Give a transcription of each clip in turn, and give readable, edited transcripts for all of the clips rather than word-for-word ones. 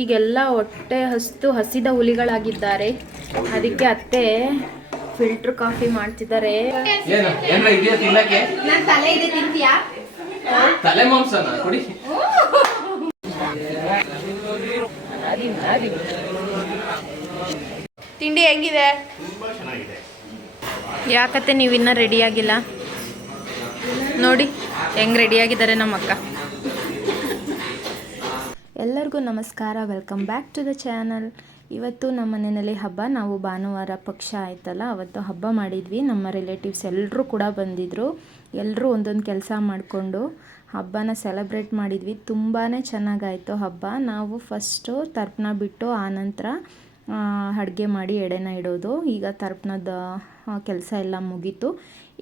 ಈಗೆಲ್ಲ ಹೊಟ್ಟೆ ಹಸಿದ ಹುಲಿಗಳಾಗಿದ್ದಾರೆ. ಅದಕ್ಕೆ ಅತ್ತೆ ಫಿಲ್ಟರ್ ಕಾಫಿ ಮಾಡ್ತಿದ್ದಾರೆ. ತಿಂಡಿ ಹೆಂಗಿದೆ? ಯಾಕತ್ತೆ ನೀವಿನ್ನ ರೆಡಿ ಆಗಿಲ್ಲ? ನೋಡಿ ಹೆಂಗ್ ರೆಡಿ ಆಗಿದ್ದಾರೆ ನಮ್ಮ ಅಕ್ಕ. ಎಲ್ಲರಿಗೂ ನಮಸ್ಕಾರ, welcome back to the channel. ಇವತ್ತು ನಮ್ಮ ಮನೆಯಲ್ಲಿ ಹಬ್ಬ. ನಾವು ಭಾನುವಾರ ಪಕ್ಷ ಆಯ್ತಲ್ಲ, ಅವತ್ತು ಹಬ್ಬ ಮಾಡಿದ್ವಿ. ನಮ್ಮ ರಿಲೇಟಿವ್ಸ್ ಎಲ್ಲರೂ ಕೂಡ ಬಂದಿದ್ದರು. ಎಲ್ಲರೂ ಒಂದೊಂದು ಕೆಲಸ ಮಾಡಿಕೊಂಡು ಹಬ್ಬನ ಸೆಲೆಬ್ರೇಟ್ ಮಾಡಿದ್ವಿ. ತುಂಬಾ ಚೆನ್ನಾಗಾಯಿತು ಹಬ್ಬ. ನಾವು ಫಸ್ಟು ತರ್ಪಣ ಬಿಟ್ಟು ಆನಂತರ ಅಡುಗೆ ಮಾಡಿ ಎಡೆನ ಇಡೋದು. ಈಗ ತರ್ಪಣದ ಕೆಲಸ ಎಲ್ಲ ಮುಗೀತು.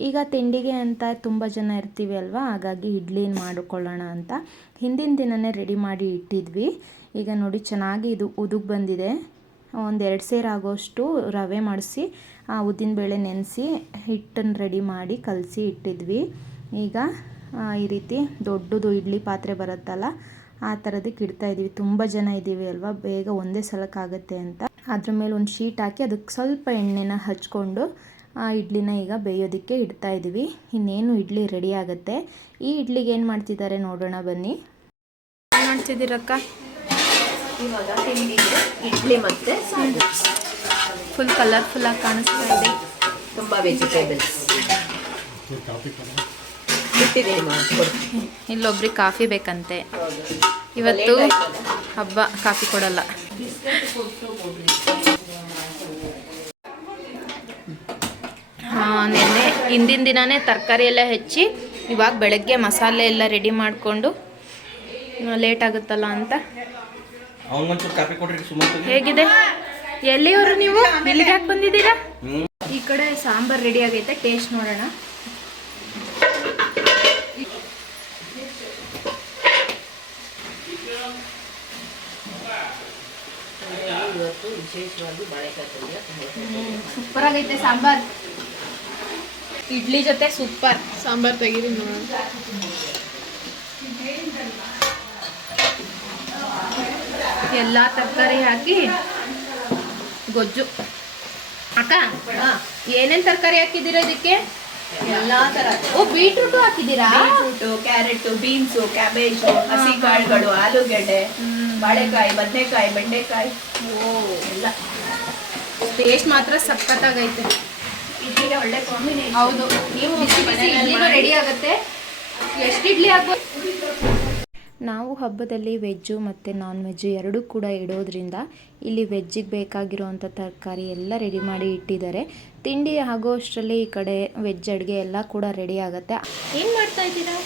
ಈಗ ತಿಂಡಿಗೆ ಅಂತ ತುಂಬ ಜನ ಇರ್ತೀವಿ ಅಲ್ವಾ, ಹಾಗಾಗಿ ಇಡ್ಲಿನ ಮಾಡಿಕೊಳ್ಳೋಣ ಅಂತ ಹಿಂದಿನ ದಿನವೇ ರೆಡಿ ಮಾಡಿ ಇಟ್ಟಿದ್ವಿ. ಈಗ ನೋಡಿ ಚೆನ್ನಾಗಿ ಇದು ಉದುಗ್ ಬಂದಿದೆ. ಒಂದು 2 ಸೇರು ಆಗೋಷ್ಟು ರವೆ ಮಾಡಿಸಿ ಉದ್ದಿನಬೇಳೆ ನೆನೆಸಿ ಹಿಟ್ಟನ್ನು ರೆಡಿ ಮಾಡಿ ಕಲಸಿ ಇಟ್ಟಿದ್ವಿ. ಈಗ ಈ ರೀತಿ ದೊಡ್ಡದು ಇಡ್ಲಿ ಪಾತ್ರೆ ಬರುತ್ತಲ್ಲ, ಆ ಥರದಕ್ಕೆ ಇಡ್ತಾಯಿದ್ವಿ. ತುಂಬ ಜನ ಇದ್ದೀವಿ ಅಲ್ವಾ, ಬೇಗ ಒಂದೇ ಸಲಕ್ಕಾಗತ್ತೆ ಅಂತ ಅದ್ರ ಮೇಲೆ ಒಂದು ಶೀಟ್ ಹಾಕಿ ಅದಕ್ಕೆ ಸ್ವಲ್ಪ ಎಣ್ಣೆನ ಹಚ್ಕೊಂಡು ಇಡ್ಲಿನ ಈಗ ಬೇಯೋದಕ್ಕೆ ಇಡ್ತಾಯಿದ್ವಿ. ಇನ್ನೇನು ಇಡ್ಲಿ ರೆಡಿ ಆಗುತ್ತೆ. ಈ ಇಡ್ಲಿಗೆ ಏನು ಮಾಡ್ತಿದ್ದಾರೆ ನೋಡೋಣ ಬನ್ನಿ. ಏನು ಮಾಡ್ತಿದ್ದೀರಕ್ಕ? ಇವಾಗ ತಿಂಡಿಗೆ ಇಡ್ಲಿ ಮತ್ತು ಫುಲ್ ಕಲರ್ಫುಲ್ಲಾಗಿ ಕಾಣಿಸ್ತಾ ಇದೆ. ತುಂಬ ವೆಜಿಟೇಬಲ್ಸ್ ಬಿಟ್ಟಿದೆ. ಇಲ್ಲೊಬ್ರಿಗೆ ಕಾಫಿ ಬೇಕಂತೆ. ಇವತ್ತು ಹಬ್ಬ, ಕಾಫಿ ಕೊಡಲ್ಲ. ನೆನ್ನೆ ಹಿಂದಿನ ದಿನವೇ ತರಕಾರಿ ಎಲ್ಲ ಹೆಚ್ಚಿ ಇವಾಗ ಬೆಳಗ್ಗೆ ಮಸಾಲೆ ಎಲ್ಲ ರೆಡಿ ಮಾಡಿಕೊಂಡು ಲೇಟ್ ಆಗುತ್ತಲ್ಲ ಅಂತ. ಹೇಗಿದೆ? ಎಲ್ಲಿಯವರು ನೀವು? ಇಲ್ಲಿಗೆ ಯಾಕೆ ಬಂದಿದ್ದೀರಾ? ಈ ಕಡೆ ಸಾಂಬಾರು ರೆಡಿ ಆಗೈತೆ, ಟೇಸ್ಟ್ ನೋಡೋಣ. ಸೂಪರ್ ಆಗೈತೆ ಸಾಂಬಾರ್. ಇಡ್ಲಿ ಜೊತೆ ಸೂಪರ್ ಸಾಂಬಾರ್ ತೆಗೀರಿ ನೋಡೋಣ. ಎಲ್ಲ ತರಕಾರಿ ಹಾಕಿ ಗೊಜ್ಜು. ಅಕ್ಕ, ಏನೇನು ತರಕಾರಿ ಹಾಕಿದ್ದೀರಾ ಇದಕ್ಕೆ? ಎಲ್ಲ ಥರ. ಬೀಟ್ರೂಟು ಹಾಕಿದ್ದೀರಾ? ಬೀಟ್ರೂಟು, ಕ್ಯಾರೆಟು, ಬೀನ್ಸು, ಕ್ಯಾಬೇಜು, ಹಸಿ ಕಾಳುಗಳು, ಆಲೂಗೆಡ್ಡೆ, ಬಾಳೆಕಾಯಿ, ಬದನೆಕಾಯಿ, ಬೆಂಡೆಕಾಯಿ. ಎಲ್ಲ ಟೇಸ್ಟ್ ಮಾತ್ರ ಸಖತ್ತಾಗೈತೆ. ಇಡ್ಲಿಗೆ ಒಳ್ಳೆ ಕಾಂಬಿನೇಷನ್. ಹೌದು, ನೀವು ಬಿಸಿ ಬಿಸಿ ಇಡ್ಲಿನೂ ರೆಡಿ ಆಗುತ್ತೆ. ಎಷ್ಟು ಇಡ್ಲಿ ಆಗ್ಬೋದು? ನಾವು ಹಬ್ಬದಲ್ಲಿ ವೆಜ್ಜು ಮತ್ತು ನಾನ್ ವೆಜ್ಜು ಎರಡೂ ಕೂಡ ಇಡೋದ್ರಿಂದ ಇಲ್ಲಿ ವೆಜ್ಜಿಗೆ ಬೇಕಾಗಿರೋವಂಥ ತರಕಾರಿ ಎಲ್ಲ ರೆಡಿ ಮಾಡಿ ಇಟ್ಟಿದ್ದಾರೆ. ತಿಂಡಿ ಆಗೋ ಅಷ್ಟರಲ್ಲಿ ಈ ಕಡೆ ವೆಜ್ ಅಡುಗೆ ಎಲ್ಲ ಕೂಡ ರೆಡಿ ಆಗುತ್ತೆ. ಏನು ಮಾಡ್ತಾ ಇದ್ದೀರಾ?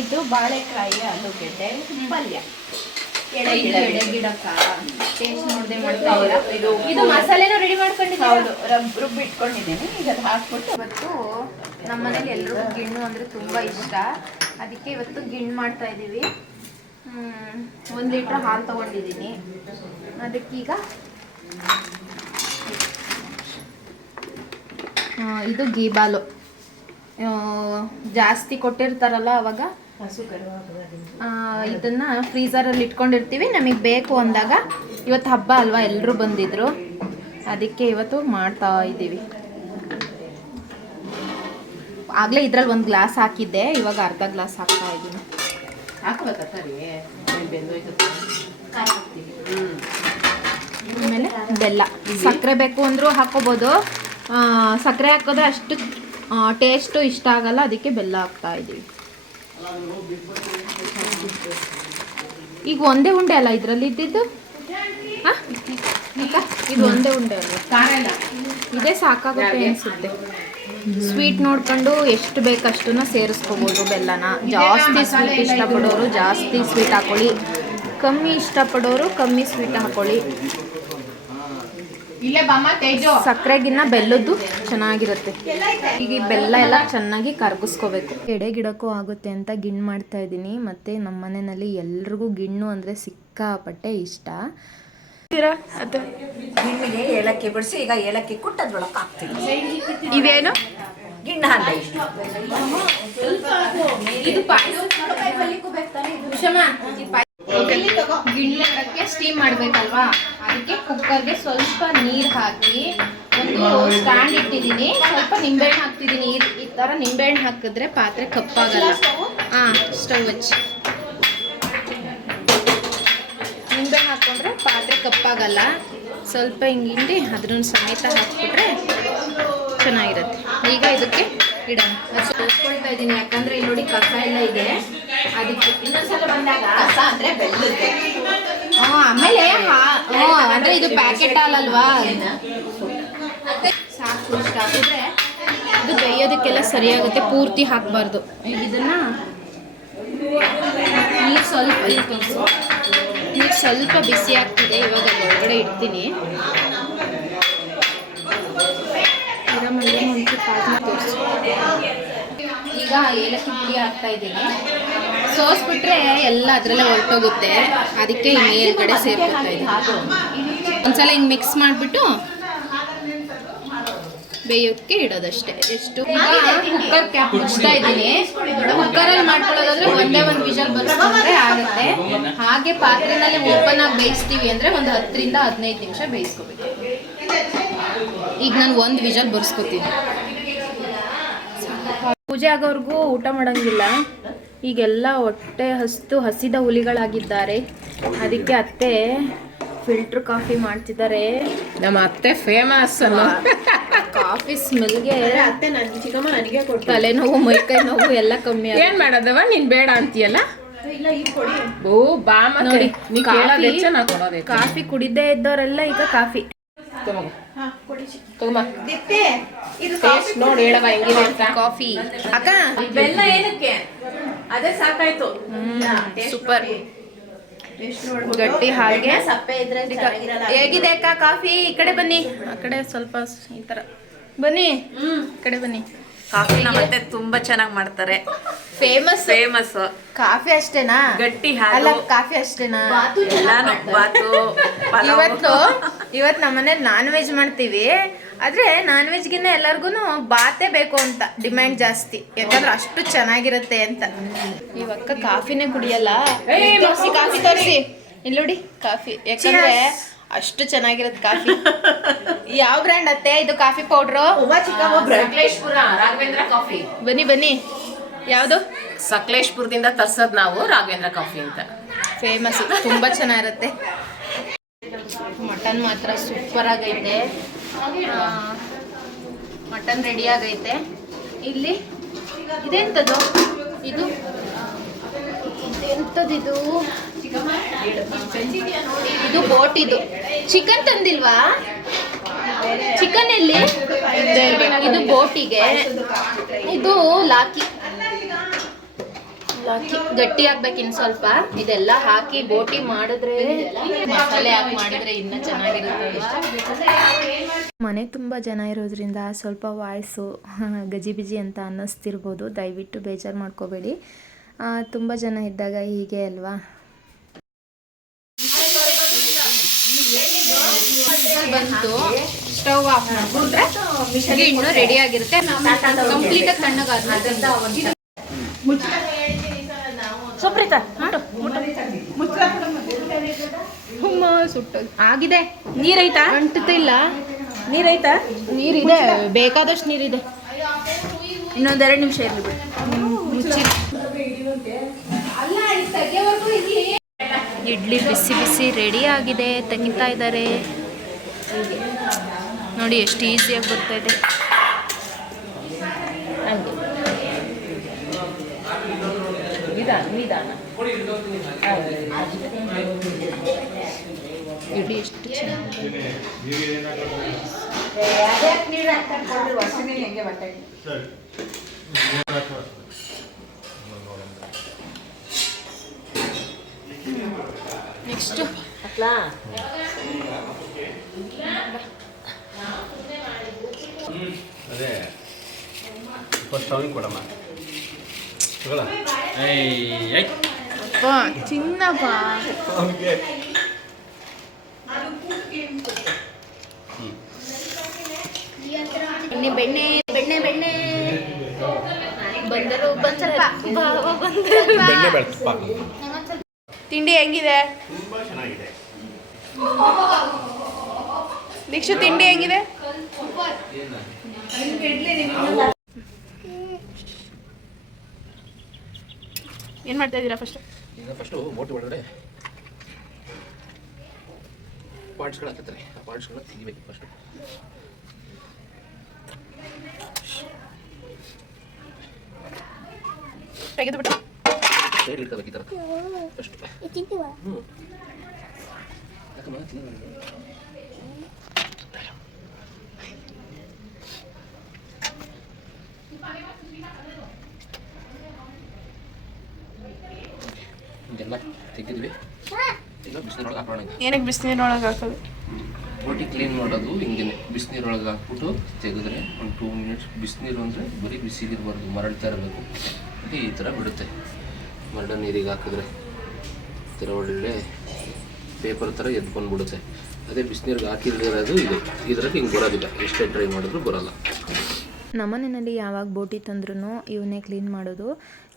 ಇದು ಬಾಳೆಕಾಯಿ, ಆಲೂಗೆಡ್ಡೆ ಪಲ್ಯ. ಎಡೆಗಿಡಕ್ಕ ಟೇಸ್ಟ್ ನೋಡದೆ ಮಾಡ್ತಾ ಇದ್ದೀರಾ? ಇದು ಮಸಾಲೆನೂ ರೆಡಿ ಮಾಡ್ಕೊಂಡಿದ್ದೀರಾ? ಹೌದು, ರುಬ್ಬಿಟ್ಕೊಂಡಿದ್ದೀನಿ. ಈಗ ಹಾಕ್ಬಿಟ್ಟು ಇವತ್ತು ನಮ್ಮ ಮನೇಲಿ ಎಲ್ರಿಗೂ ಗಿಣ್ಣು ಅಂದರೆ ತುಂಬ ಇಷ್ಟ. ಅದಕ್ಕೆ ಇವತ್ತು ಗಿಣ್ಣು ಮಾಡ್ತಾ ಇದ್ದೀವಿ. 1 ಲೀಟ್ರ್ ಹಾಲು ತೊಗೊಂಡಿದ್ದೀನಿ. ಅದಕ್ಕೀಗ ಇದು ಗೀಬಾಲು ಜಾಸ್ತಿ ಕೊಟ್ಟಿರ್ತಾರಲ್ಲ ಅವಾಗ ಇದನ್ನು ಫ್ರೀಝರಲ್ಲಿ ಇಟ್ಕೊಂಡಿರ್ತೀವಿ. ನಮಗೆ ಬೇಕು ಅಂದಾಗ. ಇವತ್ತು ಹಬ್ಬ ಅಲ್ವಾ, ಎಲ್ಲರೂ ಬಂದಿದ್ರು, ಅದಕ್ಕೆ ಇವತ್ತು ಮಾಡ್ತಾ ಇದ್ದೀವಿ. ಆಗಲೇ ಇದ್ರಲ್ಲಿ 1 ಗ್ಲಾಸ್ ಹಾಕಿದ್ದೆ, ಇವಾಗ ಅರ್ಧ ಗ್ಲಾಸ್ ಹಾಕ್ತಾ ಇದ್ದೀನಿ. ಆಮೇಲೆ ಬೆಲ್ಲ, ಸಕ್ಕರೆ ಬೇಕು ಅಂದರೂ ಹಾಕೋಬೋದು. ಸಕ್ಕರೆ ಹಾಕೋದ್ರೆ ಅಷ್ಟು ಟೇಸ್ಟು ಇಷ್ಟ ಆಗಲ್ಲ, ಅದಕ್ಕೆ ಬೆಲ್ಲ ಹಾಕ್ತಾ ಇದ್ದೀವಿ. ಈಗ ಒಂದೇ ಉಂಡೆ ಅಲ್ಲ ಇದರಲ್ಲಿ ಇದ್ದಿದ್ದು? ಇದು ಒಂದೇ ಉಂಡೆ ಅಲ್ಲ, ಇದೇ ಸಾಕಾಗುತ್ತೆ ಅನಿಸುತ್ತೆ. ಸ್ವೀಟ್ ನೋಡ್ಕೊಂಡು ಎಷ್ಟು ಬೇಕಷ್ಟನ್ನ ಸೇರಿಸ್ಕೋಬೋದು ಬೆಲ್ಲನ. ಜಾಸ್ತಿ ಸ್ವೀಟ್ ಇಷ್ಟಪಡೋರು ಜಾಸ್ತಿ ಸ್ವೀಟ್ ಹಾಕೊಳ್ಳಿ, ಕಮ್ಮಿ ಇಷ್ಟಪಡೋರು ಕಮ್ಮಿ ಸ್ವೀಟ್ ಹಾಕೊಳ್ಳಿ. ಸಕ್ಕರೆಗಿನ್ನ ಬೆಲ್ಲದ್ದು ಚೆನ್ನಾಗಿರುತ್ತೆ. ಈಗ ಬೆಲ್ಲ ಎಲ್ಲ ಚೆನ್ನಾಗಿ ಕರಗಿಸ್ಕೋಬೇಕು. ಎಡೆಗಿಡಕ್ಕೂ ಆಗುತ್ತೆ ಅಂತ ಗಿಣ್ಣು ಮಾಡ್ತಾ ಇದ್ದೀನಿ. ಮತ್ತು ನಮ್ಮ ಮನೆಯಲ್ಲಿ ಎಲ್ರಿಗೂ ಗಿಣ್ಣು ಅಂದರೆ ಸಿಕ್ಕಾಪಟ್ಟೆ ಇಷ್ಟ. ಗಿಣ್ಣಿಗೆ ಏಲಕ್ಕಿ ಬಿಡಿಸಿ ಈಗ ಏಲಕ್ಕಿ ಕುಟ್ಟು ಅದ್ರೊಳಗೆ ಹಾಕ್ತೀನಿ. ಇವೇನು? ಗಿಣ್ಣ ಅಂತ ಇಷ್ಟ. ಗಿಣ್ಣು ಮಾಡೋಕ್ಕೆ ಸ್ಟೀಮ್ ಮಾಡಬೇಕಲ್ವಾ, ಅದಕ್ಕೆ ಕುಕ್ಕರ್ಗೆ ಸ್ವಲ್ಪ ನೀರು ಹಾಕಿ ಒಂದು ಸ್ಟ್ಯಾಂಡ್ ಇಟ್ಟಿದ್ದೀನಿ. ಸ್ವಲ್ಪ ನಿಂಬೆಹಣ್ಣು ಹಾಕ್ತಿದ್ದೀನಿ. ಈ ಥರ ನಿಂಬೆಹಣ್ಣು ಹಾಕಿದ್ರೆ ಪಾತ್ರೆ ಕಪ್ಪಾಗಲ್ಲ. ಹಾಂ, ಸ್ಟವ್ ಹಚ್ಚಿ ನಿಂಬೆಹಣ್ಣು ಹಾಕ್ಕೊಂಡ್ರೆ ಪಾತ್ರೆ ಕಪ್ಪಾಗಲ್ಲ. ಸ್ವಲ್ಪ ಹಿಂಡಿ ಅದ್ರನ್ನ ಸಮೇತ ಹಾಕ್ಬಿಟ್ರೆ ಚೆನ್ನಾಗಿರುತ್ತೆ. ಈಗ ಇದಕ್ಕೆ ಇಡೋಣ. ಸೋಸ್ಕೊಳ್ತಾ ಇದ್ದೀನಿ, ಯಾಕಂದರೆ ಇಲ್ಲಿ ನೋಡಿ ಕಸ ಎಲ್ಲ ಇದೆ. ಅದಕ್ಕೆ ಇನ್ನೊಂದ್ಸಲ ಬಂದಾಗ ಕಸ ಅಂದರೆ ಬೆಲ್ಲಕ್ಕೆ. ಆಮೇಲೆ ಅಂದರೆ ಇದು ಪ್ಯಾಕೆಟ್ ಹಾಲಲ್ವಾ, ಸಾಕು. ಇಷ್ಟ ಹಾಕಿದ್ರೆ ಇದು ಬೇಯೋದಕ್ಕೆಲ್ಲ ಸರಿಯಾಗುತ್ತೆ. ಪೂರ್ತಿ ಹಾಕಬಾರ್ದು. ಇದನ್ನು ನೀರು ಸ್ವಲ್ಪ ಬಿಸಿ ಆಗ್ತಿದೆ. ಇವಾಗ ಒಳಗಡೆ ಇಡ್ತೀನಿ. ಈಗ ಏಲಕ್ಕಿ ಪುಡಿ ಹಾಕ್ತಾ ಇದ್ದೀನಿ. ಸೋಸ್ಬಿಟ್ರೆ ಎಲ್ಲ ಅದರಲ್ಲೇ ಹೊರಟೋಗುತ್ತೆ. ಅದಕ್ಕೆ ಈ ಮೇಲ್ಗಡೆ ಸೇರ್ಕೊತಾ ಇದ್ದೀನಿ. ಒಂದ್ಸಲ ಹಿಂಗೆ ಮಿಕ್ಸ್ ಮಾಡಿಬಿಟ್ಟು ಬೇಯೋದಕ್ಕೆ ಇಡೋದಷ್ಟೇ. ಎಷ್ಟು ಕುಕ್ಕರ್ ಕ್ಯಾಪ್ ಮುಚ್ತಾ ಇದ್ದೀನಿ. ಕುಕ್ಕರಲ್ಲಿ ಮಾಡ್ಕೊಳ್ಳೋದಾದ್ರೆ ಒಂದೇ ಒಂದು ವಿಷಲ್ ಬರ್ಸ್ಕೊಂಡ್ರೆ ಆಗುತ್ತೆ. ಹಾಗೆ ಪಾತ್ರೆನಲ್ಲಿ ಓಪನ್ ಆಗಿ ಬೇಯಿಸ್ತೀವಿ ಅಂದರೆ ಒಂದು 10 ರಿಂದ 15 ನಿಮಿಷ ಬೇಯಿಸ್ಕೋಬೇಕು. ಈಗ ನಾನು ಒಂದು ವಿಷಲ್ ಬರ್ಸ್ಕೊತೀನಿ. ಪೂಜೆ ಆಗೋವರೆಗೂ ಊಟ ಮಾಡೋಂಗಿಲ್ಲ. ಈಗೆಲ್ಲ ಹೊಟ್ಟೆ ಹಸಿದ ಹುಲಿಗಳಾಗಿದ್ದಾರೆ. ಅದಕ್ಕೆ ಅತ್ತೆ ಫಿಲ್ಟರ್ ಕಾಫಿ ಮಾಡ್ತಿದ್ದಾರೆ. ನಮ್ಮ ಅತ್ತೆ ಫೇಮಸ್ ಕಾಫಿ ಸ್ಮೆಲ್ಗೆ ಅತ್ತೆ ನನ್ನ ಚಿಕ್ಕಮ್ಮ ನನಗೆ ಕೊಟ್ಟು ತಲೆನೋವು, ಮೈಕೈ ನೋವು ಎಲ್ಲ ಕಮ್ಮಿ. ಏನ್ ಮಾಡೋದವ, ನೀನ್ ಬೇಡ ಅಂತೀಯಲ್ಲ. ಇಲ್ಲ ಈಗ ಕೊಡಿ. ಓ ಬಾ ನೋಡಿ, ಕಾಫಿ ಕುಡಿದೇ ಇದ್ದವರೆಲ್ಲ ಈಗ ಕಾಫಿ ನೋಡಿ ಹೇಳವ ಹೆಂಗಿದೆ ಅಂತ. ಕಾಫಿ ಅಕ್ಕ, ಬೆಲ್ಲ ಏನಕ್ಕೆ? ಅದೇ ಸಾಕಾಯ್ತು. ಸೂಪರ್ ಗಟ್ಟಿ ಹಾಗೆ ಸಪ್ಪೆ ಇದ್ರೆ ಹೇಗಿದೆ ಅಕ್ಕ ಕಾಫಿ? ಈ ಕಡೆ ಬನ್ನಿ. ಆ ಕಡೆ ಸ್ವಲ್ಪ ಈ ತರ ಬನ್ನಿ. ಈ ಕಡೆ ಬನ್ನಿ. ಕಾಫಿ ಮತ್ತೆ ತುಂಬಾ ಚೆನ್ನಾಗಿ ಮಾಡ್ತಾರೆ. ಫೇಮಸ್ ಕಾಫಿ ಅಷ್ಟೇನಾ? ಗಟ್ಟಿ ಅಲ್ಲ, ಕಾಫಿ ಅಷ್ಟೇನಾ? ಇವತ್ತು ನಮ್ಮನೇಲಿ ನಾನ್ ವೆಜ್ ಮಾಡ್ತೀವಿ. ಆದ್ರೆ ನಾನ್ ವೆಜ್ಗಿನ್ನ ಎಲ್ಲರಿಗೂ ಬಾತೇ ಬೇಕು ಅಂತ ಡಿಮ್ಯಾಂಡ್ ಜಾಸ್ತಿ. ಯಾಕಂದ್ರೆ ಅಷ್ಟು ಚೆನ್ನಾಗಿರುತ್ತೆ ಅಂತ. ಇವಕ್ಕ ಕಾಫಿನೇ ಕುಡಿಯಲ್ಲ. ಕಾಫಿ ತೋರಿಸಿ ಇಲ್ಲಿ ನೋಡಿ ಕಾಫಿ. ಯಾಕಂದ್ರೆ ಅಷ್ಟು ಚೆನ್ನಾಗಿರುತ್ತೆ ಕಾಫಿ. ಯಾವ ಬ್ರ್ಯಾಂಡ್ ಅತ್ತೆ ಇದು coffee powder? Sakleshpur Raghavendra coffee. ಬನ್ನಿ. ಯಾವುದು? ಸಕಲೇಶ್ಪುರದಿಂದ ತರ್ಸೋದು ನಾವು, ರಾಘವೇಂದ್ರ ಕಾಫಿ ಅಂತ. ಫೇಮಸ್, ತುಂಬಾ ಚೆನ್ನಾಗಿರುತ್ತೆ. ಮಟನ್ ಮಾತ್ರ ಸೂಪರ್ ಆಗೈತೆ. ಮಟನ್ ರೆಡಿ ಆಗೈತೆ. ಇಲ್ಲಿ ಇದೆಂಥದ್ದು? ಇದು ಎಂಥದ್ದು? ಇದು ಬೋಟ್. ಇದು ಚಿಕನ್ ತಂದಿಲ್ವಾ? ಚಿಕನ್ ಎಲ್ಲಿ? ಇದು ಬೋಟಿಗೆ. ಇದು ಲಾಕಿ ಗಟ್ಟಿ ಆಗ್ಬೇಕು ಇನ್ನು ಸ್ವಲ್ಪ. ಇದೆಲ್ಲ ಹಾಕಿ ಬೋಟಿ ಮಾಡಿದ್ರೆ, ಮಸಾಲೆ ಹಾಕಿ ಮಾಡಿದ್ರೆ ಇನ್ನೂ ಚೆನ್ನಾಗಿರುತ್ತೆ. ಮನೆ ತುಂಬ ಜನ ಇರೋದ್ರಿಂದ ಸ್ವಲ್ಪ ವಾಯ್ಸು ಗಜಿಬಿಜಿ ಅಂತ ಅನ್ನಿಸ್ತಿರ್ಬೋದು. ದಯವಿಟ್ಟು ಬೇಜಾರು ಮಾಡ್ಕೋಬೇಡಿ. ತುಂಬ ಜನ ಇದ್ದಾಗ ಹೀಗೆ ಅಲ್ವಾ. ಬಂತು, ಸ್ಟವ್ ಆಫ್ ಮಾಡಿಕೊಂಡ್ರೆ ಇನ್ನೂ ರೆಡಿ ಆಗಿರುತ್ತೆ. ಕಂಪ್ಲೀಟಾಗಿ ತಣ್ಣಗಾದ್ಮೇಲೆ ಸುಪ್ರೀತಾ ಸುಟ್ಟು ಆಗಿದೆ. ನೀರೈತಾ? ಅಂಟುತ್ತಿಲ್ಲ. ನೀರೈತಾ? ನೀರಿದೆ, ಬೇಕಾದಷ್ಟು ನೀರಿದೆ. ಇನ್ನೊಂದೆರಡು ನಿಮಿಷ ಇರಲಿ ಬಿಡಿ. ಇಡ್ಲಿ ಬಿಸಿ ಬಿಸಿ ರೆಡಿ ಆಗಿದೆ. ತೆಗಿತಾ ಇದ್ದಾರೆ ನೋಡಿ, ಎಷ್ಟು ಈಸಿಯಾಗಿ ಬರ್ತಾ ಇದೆ. ನಿಧಾನ ಇಡ್ಲಿ ಎಷ್ಟು ಚೆನ್ನಾಗಿದೆ. ನೆಕ್ಸ್ಟ್ ಅದೇ ಫಸ್ಟ್ ಅವನಿಗೆ ಕೊಡಮ್ಮ. ಅಪ್ಪ ಚಿನ್ನಪ್ಪ. ಬೆಣ್ಣೆ ಬೆಣ್ಣೆ ಬೆಣ್ಣೆ ಬಂದರು ಬೆಣ್ಣೆ ಬೆಳೆ ತುಪ್ಪ. ತಿಂಡಿ ಹೆಂಗಿದೆ? ತುಂಬಾ ಚೆನ್ನಾಗಿದೆ. ದೀಕ್ಷು ತಿಂಡಿ ಹೆಂಗಿದೆ? ಏನು ಮಾಡ್ತಾ ಇದ್ದೀರಾ ಫಸ್ಟು ಬೋಟಿ ಒಳಗಡೆ ಪಾರ್ಟ್ಸ್ಗಳು ಹಾಕಿರ್ತಾರೆ, ಆ ಪಾರ್ಟ್ಸ್ಗಳನ್ನ ತೆಗಿಬೇಕು ಫಸ್ಟು. ತೆಗೆದುಬಿಟ್ಟು ಸೈಡ್ ಇಟ್ಕೋಬೇಕು ಈ ಥರ ಫಸ್ಟ್. ಹ್ಞೂ ಯಾಕಮ್ಮ ಇದೆಲ್ಲ ತೆಗೆದ್ವಿ. ಈಗ ಬಿಸಿನೀರೊಳಗೆ ಹಾಕೋಣ. ಏನಕ್ಕೆ ಬಿಸಿನೀರೊಳಗೆ ಹಾಕೋದು? ಬೋಟಿ ಕ್ಲೀನ್ ಮಾಡೋದು ಹಿಂಗೇನೆ, ಬಿಸಿನೀರೊಳಗೆ ಹಾಕ್ಬಿಟ್ಟು ತೆಗೆದ್ರೆ ಒಂದು 2 ಮಿನಿಟ್ಸ್. ಬಿಸಿನೀರು ಅಂದರೆ ಬರೀ ಬಿಸಿಲಿರಬಾರ್ದು, ಮರಳ್ತಾ ಇರಬೇಕು. ಈ ಥರ ಬಿಡುತ್ತೆ. ಮರಳ ನೀರಿಗೆ ಹಾಕಿದ್ರೆ ಈ ಥರ ಒಳ್ಳೆ ಪೇಪರ್ ಥರ ಎದ್ಕೊಂಡ್ಬಿಡುತ್ತೆ. ಅದೇ ಬಿಸಿನೀರಿಗೆ ಹಾಕಿರೋದು ಇದು, ಇದರಲ್ಲಿ ಹಿಂಗೆ ಬರೋದಿಲ್ಲ. ಎಷ್ಟೇ ಟ್ರೈ ಮಾಡಿದ್ರು ಬರೋಲ್ಲ. ನಮ್ಮನೆಯಲ್ಲಿ ಯಾವಾಗ ಬೋಟಿ ತಂದ್ರೂ ಇವನ್ನೇ ಕ್ಲೀನ್ ಮಾಡೋದು.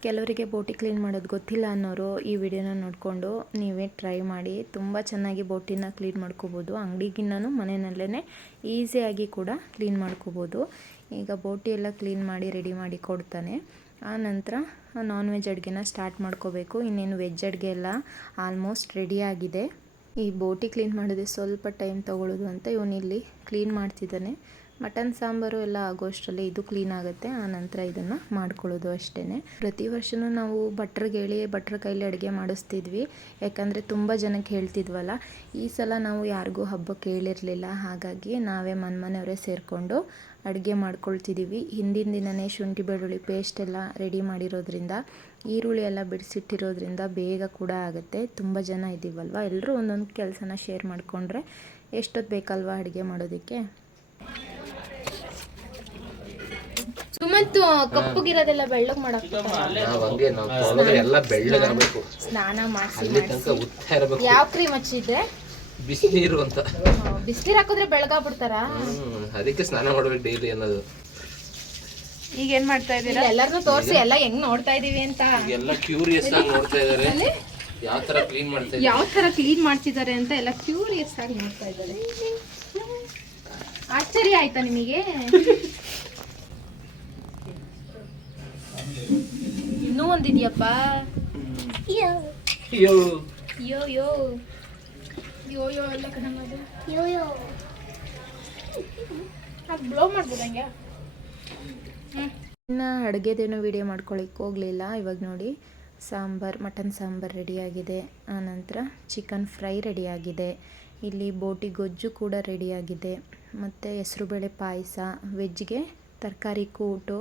ಕೆಲವರಿಗೆ ಬೋಟಿ ಕ್ಲೀನ್ ಮಾಡೋದು ಗೊತ್ತಿಲ್ಲ ಅನ್ನೋರು ಈ ವಿಡಿಯೋನ ನೋಡಿಕೊಂಡು ನೀವೇ ಟ್ರೈ ಮಾಡಿ. ತುಂಬ ಚೆನ್ನಾಗಿ ಬೋಟಿನ ಕ್ಲೀನ್ ಮಾಡ್ಕೋಬೋದು. ಅಂಗಡಿಗಿನ್ನೂ ಮನೆಯಲ್ಲೇ ಈಸಿಯಾಗಿ ಕೂಡ ಕ್ಲೀನ್ ಮಾಡ್ಕೋಬೋದು. ಈಗ ಬೋಟಿ ಎಲ್ಲ ಕ್ಲೀನ್ ಮಾಡಿ ರೆಡಿ ಮಾಡಿ ಕೊಡ್ತಾನೆ. ಆ ನಂತರ ನಾನ್ ವೆಜ್ ಅಡುಗೆನ ಸ್ಟಾರ್ಟ್ ಮಾಡ್ಕೋಬೇಕು. ಇನ್ನೇನು ವೆಜ್ ಅಡುಗೆ ಎಲ್ಲ ಆಲ್ಮೋಸ್ಟ್ ರೆಡಿಯಾಗಿದೆ. ಈ ಬೋಟಿ ಕ್ಲೀನ್ ಮಾಡೋದೇ ಸ್ವಲ್ಪ ಟೈಮ್ ತೊಗೊಳ್ಳೋದು ಅಂತ ಇವನಿಲ್ಲಿ ಕ್ಲೀನ್ ಮಾಡ್ತಿದ್ದಾನೆ. ಮಟನ್ ಸಾಂಬಾರು ಎಲ್ಲ ಆಗೋಷ್ಟರಲ್ಲಿ ಇದು ಕ್ಲೀನ್ ಆಗುತ್ತೆ. ಆನಂತರ ಇದನ್ನು ಮಾಡ್ಕೊಳ್ಳೋದು ಅಷ್ಟೇ. ಪ್ರತಿ ವರ್ಷವೂ ನಾವು ಭಟ್ರಿಗೆ ಹೇಳಿ ಭಟ್ರ ಕೈಲಿ ಅಡುಗೆ ಮಾಡಿಸ್ತಿದ್ವಿ. ಯಾಕಂದರೆ ತುಂಬ ಜನಕ್ಕೆ ಹೇಳ್ತಿದ್ವಲ್ಲ. ಈ ಸಲ ನಾವು ಯಾರಿಗೂ ಹಬ್ಬಕ್ಕೆ ಹೇಳಿರಲಿಲ್ಲ. ಹಾಗಾಗಿ ನಾವೇ ಮನೆಯವರೇ ಸೇರಿಕೊಂಡು ಅಡುಗೆ ಮಾಡ್ಕೊಳ್ತಿದ್ದೀವಿ. ಹಿಂದಿನ ದಿನವೇ ಶುಂಠಿ ಬೆಳ್ಳುಳ್ಳಿ ಪೇಸ್ಟ್ ಎಲ್ಲ ರೆಡಿ ಮಾಡಿರೋದ್ರಿಂದ, ಈರುಳ್ಳಿ ಎಲ್ಲ ಬಿಡಿಸಿಟ್ಟಿರೋದ್ರಿಂದ ಬೇಗ ಕೂಡ ಆಗುತ್ತೆ. ತುಂಬ ಜನ ಇದ್ದೀವಲ್ವ, ಎಲ್ಲರೂ ಒಂದೊಂದು ಕೆಲಸನ ಶೇರ್ ಮಾಡಿಕೊಂಡ್ರೆ ಎಷ್ಟೊತ್ತು ಬೇಕಲ್ವ ಅಡುಗೆ ಮಾಡೋದಕ್ಕೆ. ಸುಮಂತು ಕಪ್ಪಗಿರೋದೆಲ್ಲ ಬೆಳ್ಳಗೆ ಮಾಡಕ್ಕೆ ಸ್ನಾನ ಮಾಡಿಸಿ ಯಾವ ಕ್ರೀಮ್ ಹಚ್ಚಿದ್ರೆ ಬಿಸಿನೀರು ಅಂತ. ಬಿಸಿನೀರು ಹಾಕಿದ್ರೆ ಬೆಳಗಾಗ್ಬಿಡ್ತಾರ. ಅದಕ್ಕೆ ಸ್ನಾನ ಮಾಡ್ಬೇಕು ಡೈಲಿ ಅನ್ನೋದು. ಈಗ ಏನ್ ಮಾಡ್ತಾ ಇದ್ದೀರಾ? ಎಲ್ಲರನ್ನೂ ತೋರಿಸಿ ಎಲ್ಲ ಹೆಂಗ್ ನೋಡ್ತಾ ಇದೀವಿ ಅಂತ ಎಲ್ಲ ಕ್ಯೂರಿಯಸ್ ಆಗಿ ನೋಡ್ತಾ ಇದಾರೆ. ಯಾವ ತರ ಕ್ಲೀನ್ ಮಾಡ್ತಿದ್ದಾರೆ ಅಂತ ಎಲ್ಲ ಕ್ಯೂರಿಯಸ್ ಆಗಿ ನೋಡ್ತಾ ಇದ್ದಾರೆ. ಆಶ್ಚರ್ಯ ಆಯ್ತಾ ನಿಮಗೆ? ಇನ್ನೂ ಒಂದಿದ್ಯಪ್ಪ. ಯೋ ಯೋ ಯೋ ಯೋ ಎಲ್ಲ ಕಣದು. ಯೋ ಯೋ ಅದು ಬ್ಲೋ ಮಾಡ್ಬೋದು ಹಂಗೆ. ಇನ್ನು ಅಡುಗೆದೇನೋ ವಿಡಿಯೋ ಮಾಡ್ಕೊಳಕ್ಕೆ ಹೋಗಲಿಲ್ಲ. ಇವಾಗ ನೋಡಿ ಸಾಂಬಾರು, ಮಟನ್ ಸಾಂಬಾರು ರೆಡಿಯಾಗಿದೆ. ಆನಂತರ ಚಿಕನ್ ಫ್ರೈ ರೆಡಿಯಾಗಿದೆ. ಇಲ್ಲಿ ಬೋಟಿ ಗೊಜ್ಜು ಕೂಡ ರೆಡಿಯಾಗಿದೆ. ಮತ್ತು ಹೆಸರುಬೇಳೆ ಪಾಯಸ, ವೆಜ್ಗೆ ತರಕಾರಿ ಕೂಟು,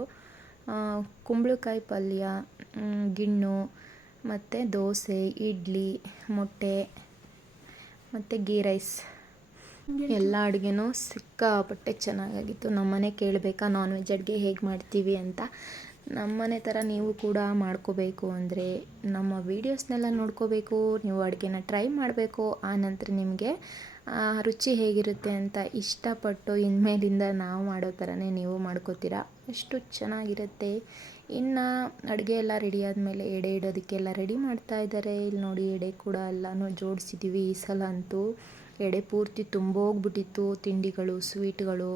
ಕುಂಬಳಕಾಯಿ ಪಲ್ಯ, ಗಿಣ್ಣು, ಮತ್ತು ದೋಸೆ, ಇಡ್ಲಿ, ಮೊಟ್ಟೆ ಮತ್ತು ಗೀ ರೈಸ್. ಎಲ್ಲ ಅಡುಗೆನೂ ಸಿಕ್ಕಾಪಟ್ಟೆ ಚೆನ್ನಾಗಾಗಿತ್ತು. ನಮ್ಮನೆ ಕೇಳಬೇಕಾ ನಾನ್ ವೆಜ್ ಅಡುಗೆ ಹೇಗೆ ಮಾಡ್ತೀವಿ ಅಂತ? ನಮ್ಮನೆ ಥರ ನೀವು ಕೂಡ ಮಾಡ್ಕೋಬೇಕು ಅಂದರೆ ನಮ್ಮ ವೀಡಿಯೋಸ್ನೆಲ್ಲ ನೋಡ್ಕೋಬೇಕು. ನೀವು ಅಡುಗೆನ ಟ್ರೈ ಮಾಡಬೇಕು. ಆನಂತರ ನಿಮಗೆ ರುಚಿ ಹೇಗಿರುತ್ತೆ ಅಂತ ಇಷ್ಟಪಟ್ಟು ಇನ್ಮೇಲಿಂದ ನಾವು ಮಾಡೋ ಥರನೇ ನೀವು ಮಾಡ್ಕೋತೀರಾ. ಅಷ್ಟು ಚೆನ್ನಾಗಿರುತ್ತೆ. ಇನ್ನು ಅಡುಗೆ ಎಲ್ಲ ರೆಡಿ ಆದಮೇಲೆ ಎಡೆ ಇಡೋದಕ್ಕೆಲ್ಲ ರೆಡಿ ಮಾಡ್ತಾ ಇದ್ದಾರೆ. ಇಲ್ಲಿ ನೋಡಿ ಎಡೆ ಕೂಡ ಎಲ್ಲನೂ ಜೋಡಿಸಿದ್ದೀವಿ. ಈ ಸಲ ಅಂತೂ ಎಡೆ ಪೂರ್ತಿ ತುಂಬೋಗ್ಬಿಟ್ಟಿತ್ತು ತಿಂಡಿಗಳು, ಸ್ವೀಟ್ಗಳು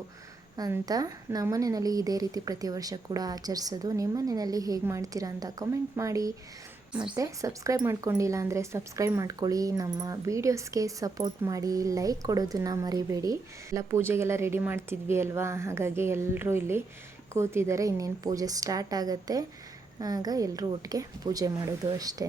ಅಂತ. ನಮ್ಮನೆಯಲ್ಲಿ ಇದೇ ರೀತಿ ಪ್ರತಿ ವರ್ಷ ಕೂಡ ಆಚರಿಸೋದು. ನಿಮ್ಮ ಮನೆಯಲ್ಲಿ ಹೇಗೆ ಮಾಡ್ತೀರಾ ಅಂತ ಕಮೆಂಟ್ ಮಾಡಿ. ಮತ್ತು ಸಬ್ಸ್ಕ್ರೈಬ್ ಮಾಡ್ಕೊಂಡಿಲ್ಲ ಅಂದರೆ ಸಬ್ಸ್ಕ್ರೈಬ್ ಮಾಡ್ಕೊಳ್ಳಿ. ನಮ್ಮ ವೀಡಿಯೋಸ್ಗೆ ಸಪೋರ್ಟ್ ಮಾಡಿ, ಲೈಕ್ ಕೊಡೋದನ್ನು ಮರಿಬೇಡಿ. ಎಲ್ಲ ಪೂಜೆಗೆಲ್ಲ ರೆಡಿ ಮಾಡ್ತಿದ್ವಿ ಅಲ್ವಾ, ಹಾಗಾಗಿ ಎಲ್ಲರೂ ಇಲ್ಲಿ ಕೂತಿದ್ದಾರೆ. ಇನ್ನೇನು ಪೂಜೆ ಸ್ಟಾರ್ಟ್ ಆಗುತ್ತೆ. ಆಗ ಎಲ್ಲರೂ ಒಟ್ಟಿಗೆ ಪೂಜೆ ಮಾಡೋದು ಅಷ್ಟೇ.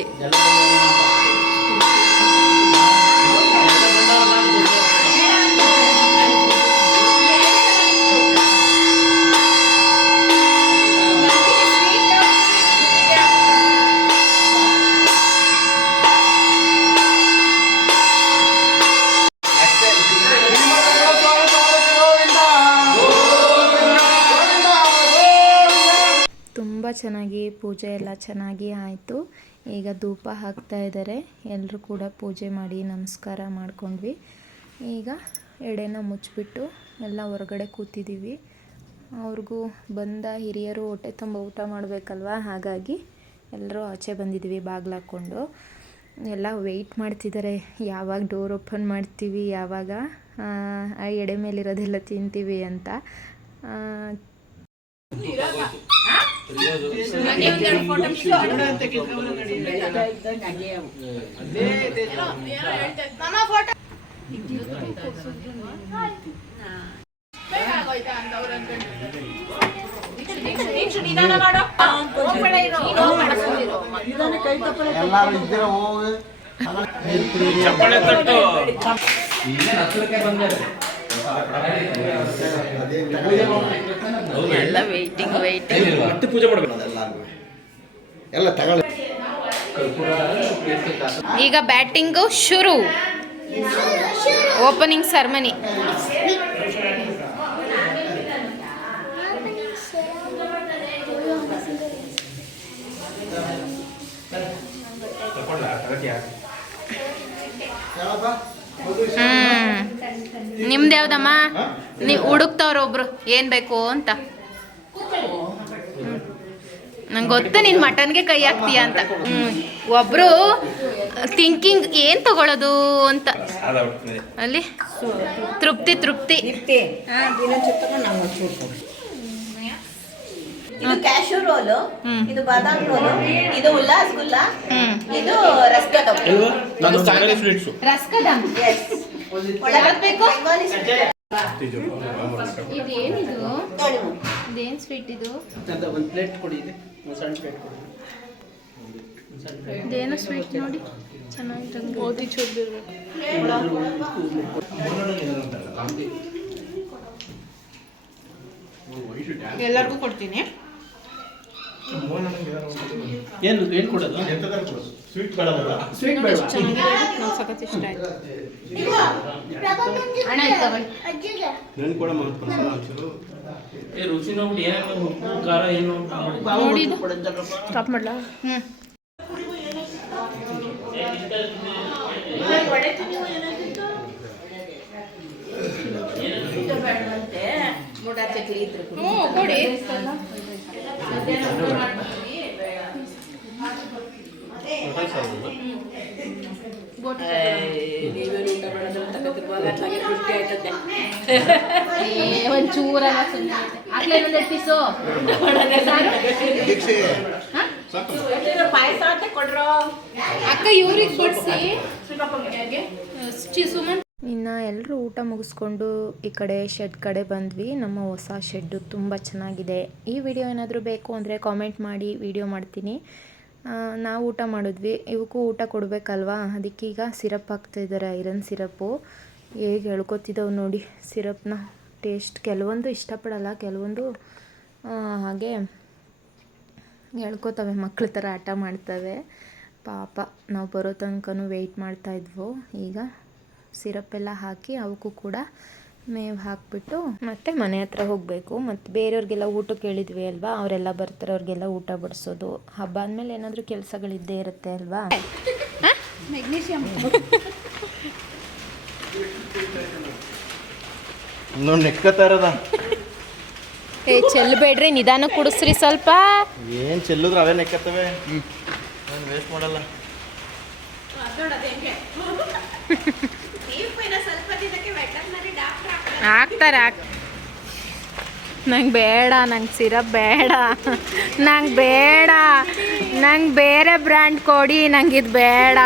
ಹೇಳಿ. ತುಂಬ ಚೆನ್ನಾಗಿ ಪೂಜೆ ಎಲ್ಲ ಚೆನ್ನಾಗಿ ಆಯಿತು. ಈಗ ಧೂಪ ಹಾಕ್ತಾ ಇದ್ದಾರೆ. ಎಲ್ಲರೂ ಕೂಡ ಪೂಜೆ ಮಾಡಿ ನಮಸ್ಕಾರ ಮಾಡ್ಕೊಂಡ್ವಿ. ಈಗ ಎಡೆನ ಮುಚ್ಚಿಬಿಟ್ಟು ಎಲ್ಲ ಹೊರಗಡೆ ಕೂತಿದ್ದೀವಿ. ಅವ್ರಿಗೂ ಬಂದ ಹಿರಿಯರು ಹೊಟ್ಟೆ ತುಂಬ ಊಟ ಮಾಡಬೇಕಲ್ವ, ಹಾಗಾಗಿ ಎಲ್ಲರೂ ಆಚೆ ಬಂದಿದ್ದೀವಿ ಬಾಗಿಲು ಹಾಕ್ಕೊಂಡು. ಎಲ್ಲ ವೆಯ್ಟ್ ಮಾಡ್ತಿದ್ದಾರೆ, ಯಾವಾಗ ಡೋರ್ ಓಪನ್ ಮಾಡ್ತೀವಿ, ಯಾವಾಗ ಆ ಎಡೆ ಮೇಲಿರೋದೆಲ್ಲ ತಿಂತೀವಿ ಅಂತ. ಎಲ್ಲ ವೇಟಿಂಗ್ ಈಗ ಬ್ಯಾಟಿಂಗು ಶುರು. Opening ceremony. ನಿಮ್ದು ಯಾವ್ದಮ್ಮ? ನೀವು ಹುಡುಕ್ತವ್ರೊಬ್ರು ಏನು ಬೇಕು ಅಂತ. ನಂಗೆ ಗೊತ್ತು ನೀನು ಮಟನ್ಗೆ ಕೈ ಹಾಕ್ತೀಯ ಅಂತ. ಒಬ್ರು ಥಿಂಕಿಂಗ್ ಏನು ತಗೊಳ್ಳೋದು ಅಂತ ಅಲ್ಲಿ. ತೃಪ್ತಿ ಇದು ಕ್ಯಾಶ್ಯೂ ರೋಲು, ಇದು ಬಾದಾಮ್ ರೋಲು, ಇದು ಉಲ್ಲಾಸ್ ಗುಲ್ಲ, ಇದು ರಸ್ಕದಂ. ರಸ್ಕದಂ ಒಳಗಬೇಕು ಇದೇನಿದು? ಇದೇನು ಸ್ವೀಟ್ ಇದು? ಒಂದು ಪ್ಲೇಟ್ ಕೊಡಿ, ಇದೆ ಒಂದು ಸಣ್ಣ ಪ್ಲೇಟ್ ಕೊಡಿ. ಇದೇನು ಸ್ವೀಟ್ ನೋಡಿ, ಚೆನ್ನಾಗಿ ಗೋಧಿ ಚೂರ್ದಿರ್ಬೇಕು. ಎಲ್ಲರಿಗೂ ಕೊಡ್ತೀನಿ. ಏನು ಕೊಡೋದು? ಸ್ವೀಟ್ ಬೇಡ. ಚೆನ್ನಾಗಿದೆ, ನಂಗೆ ಸಖತ್ ಇಷ್ಟ ಆಯ್ತು. ಅಣ್ಣ ರುಚಿ ನೋಡ್ಬಿಟ್ಟು ಏನಾಗ ಖಾರ ಏನು ನೋಡಿ ಸ್ಟಾಪ್ ಮಾಡಲ. ಕೊಡಿ. ಒಂಚೂರ ಪೀಸು ಪಾಯಸ ಅಂತ ಕೊಡ್ರೋ ಅಕ್ಕ, ಇವ್ರಿಗೆ ಕೊಡಿಸಿ. ಸುಮನ್ ಇನ್ನು ಎಲ್ಲರೂ ಊಟ ಮುಗಿಸ್ಕೊಂಡು ಈ ಕಡೆ ಶೆಡ್ ಕಡೆ ಬಂದ್ವಿ. ನಮ್ಮ ಹೊಸ ಶೆಡ್ಡು ತುಂಬ ಚೆನ್ನಾಗಿದೆ. ಈ ವಿಡಿಯೋ ಏನಾದರೂ ಬೇಕು ಅಂದರೆ ಕಾಮೆಂಟ್ ಮಾಡಿ, ವಿಡಿಯೋ ಮಾಡ್ತೀನಿ. ನಾವು ಊಟ ಮಾಡಿದ್ವಿ, ಇವಕ್ಕೂ ಊಟ ಕೊಡಬೇಕಲ್ವಾ, ಅದಕ್ಕೀಗ ಸಿರಪ್ ಹಾಕ್ತಾಯಿದ್ದಾರೆ, ಐರನ್ ಸಿರಪ್ಪು. ಹೇಗೆ ಎಳ್ಕೊತಿದ್ದಾವೆ ನೋಡಿ ಸಿರಪ್ನ. ಟೇಸ್ಟ್ ಕೆಲವೊಂದು ಇಷ್ಟಪಡಲ್ಲ, ಕೆಲವೊಂದು ಹಾಗೆ ಎಳ್ಕೊತವೆ, ಮಕ್ಳ ಥರ ಆಟ ಮಾಡ್ತವೆ ಪಾಪ. ನಾವು ಬರೋ ತನಕನೂ ವೆಯ್ಟ್ ಮಾಡ್ತಾಯಿದ್ವು. ಈಗ ಸಿರಪ್ಪೆಲ್ಲ ಹಾಕಿ ಅವಕ್ಕೂ ಕೂಡ ಮೇವು ಹಾಕಿಬಿಟ್ಟು ಮತ್ತೆ ಮನೆ ಹತ್ರ ಹೋಗಬೇಕು. ಮತ್ತು ಬೇರೆಯವ್ರಿಗೆಲ್ಲ ಊಟಕ್ಕೆ ಹೇಳಿದ್ವಿ ಅಲ್ವಾ, ಅವರೆಲ್ಲ ಬರ್ತಾರೆ, ಅವ್ರಿಗೆಲ್ಲ ಊಟ ಬಡಿಸೋದು. ಹಬ್ಬ ಅಂದಮೇಲೆ ಏನಾದರೂ ಕೆಲಸಗಳಿದ್ದೇ ಇರುತ್ತೆ ಅಲ್ವಾ. ಮೆಗ್ನೀಷಿಯಂ ನೆಕ್ಕತ್ತಾರದ ಚೆಲ್ಲಬೇಡ್ರಿ, ನಿಧಾನ ಕುಡಿಸ್ರಿ ಸ್ವಲ್ಪ. ಏನು ಚೆಲ್ಲಿದ್ರು ಅವೇ ನೆಕ್ಕತ್ತವೆ, ನಾನು ವೇಸ್ಟ್ ಮಾಡಲ್ಲ. ಹಾಕ್ತಾರೆ ನಂಗೆ ಬೇಡ, ನಂಗೆ ಸಿರಪ್ ಬೇಡ, ನಂಗೆ ಬೇಡ, ನಂಗೆ ಬೇರೆ ಬ್ರ್ಯಾಂಡ್ ಕೊಡಿ, ನಂಗೆ ಇದು ಬೇಡ.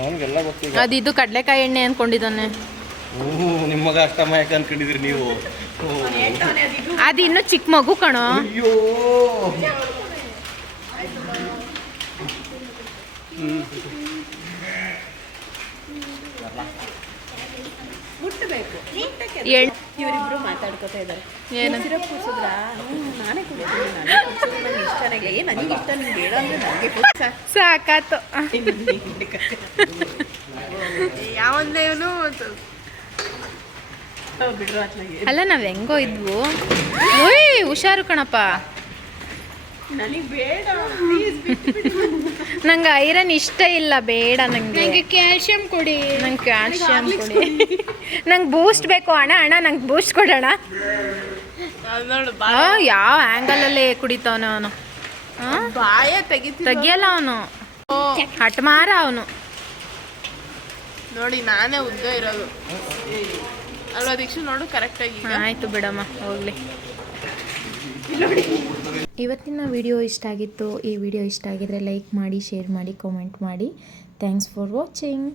ಅವನಿಗೆಲ್ಲ ಗೊತ್ತಿಲ್ಲ. ಅದಿದು ಕಡಲೆಕಾಯಿ ಎಣ್ಣೆ ಅಂದ್ಕೊಂಡಿದ್ದಾನೆ. ನಿಮ್ಮ ಮಗ ಅಷ್ಟಮ ಯಾಕೆ ಅನ್ಕೊಂಡಿದ್ರಿ ನೀವು? ಅದು ಇನ್ನೂ ಚಿಕ್ಕ ಮಗು ಕಣೋ. ಅಯ್ಯೋ ಮುಟ್ಟಬೇಕು. ಇವರಿಬ್ರು ಮಾತಾಡ್ಕೊತಾ ಇದ್ದಾರೆ. ಏನು? ಸಿರಪ್ ಕುಡಿಸಿದ್ರ ನಾನೇ ಕುಡಿತೀನಿ, ನಾನೇ ಕುಡಿಸೋದು ನನಗೆ ಇಷ್ಟನೇ ಇಲ್ಲ. ಏ ನನಗೆ ಇಷ್ಟ, ನಿಂಗೆ ಬೇಡ ಅಂದ್ರೆ ನನಗೆ ಕುಡಿಸ ಸಾಕಾತು. ಯಾವಂದೇವನು ಬಿಡ್ರು ಅತ್ಲಾಗೆ. ಅಲ್ಲ ನಾವು ಹೆಂಗೋ ಇದ್ವು. ಓಯ್ ಹುಷಾರು ಕಣಪ್ಪ. ನನಗೆ ಬೇಡ ಪ್ಲೀಸ್ ಬಿಟ್ಟು ನಂಗೆ ಐರನ್ ಇಷ್ಟ ಇಲ್ಲ, ಬೇಡ ನಂಗೆ. ಕ್ಯಾಲ್ಸಿಯಂ ಕೊಡಿ. ನಂಗೆ ಕ್ಯಾಲ್ಶಿಯಂ ಕೊಡಿ. ನಂಗೆ ಬೂಸ್ಟ್ ಬೇಕು. ಅಣ್ಣ ನಂಗೆ ಬೂಸ್ಟ್ ಕೊಡೋಣ. ನೋಡು ಯಾವ ಆ್ಯಂಗಲಲ್ಲಿ ಕುಡಿತಾವನ ಅವನು. ಬಾಯ ತೆಗಿತೀನಿ ತೆಗಿಯಲ್ಲ ಅವನು, ಹಟ್ಮಾರ ಅವನು. ನೋಡಿ ನಾನೇ ಉದ್ದ ಇರೋದು ಅಲ್ವಾ ದೀಕ್ಷು? ನೋಡು ಕರೆಕ್ಟಾಗಿ. ಆಯಿತು ಬಿಡಮ್ಮ, ಹೋಗಲಿ. ಇವತ್ತಿನ ವಿಡಿಯೋ ಇಷ್ಟ ಆಗಿತ್ತು. ಈ ವಿಡಿಯೋ ಇಷ್ಟ ಆಗಿದ್ರೆ ಲೈಕ್ ಮಾಡಿ, ಶೇರ್ ಮಾಡಿ, ಕಾಮೆಂಟ್ ಮಾಡಿ. Thanks for watching.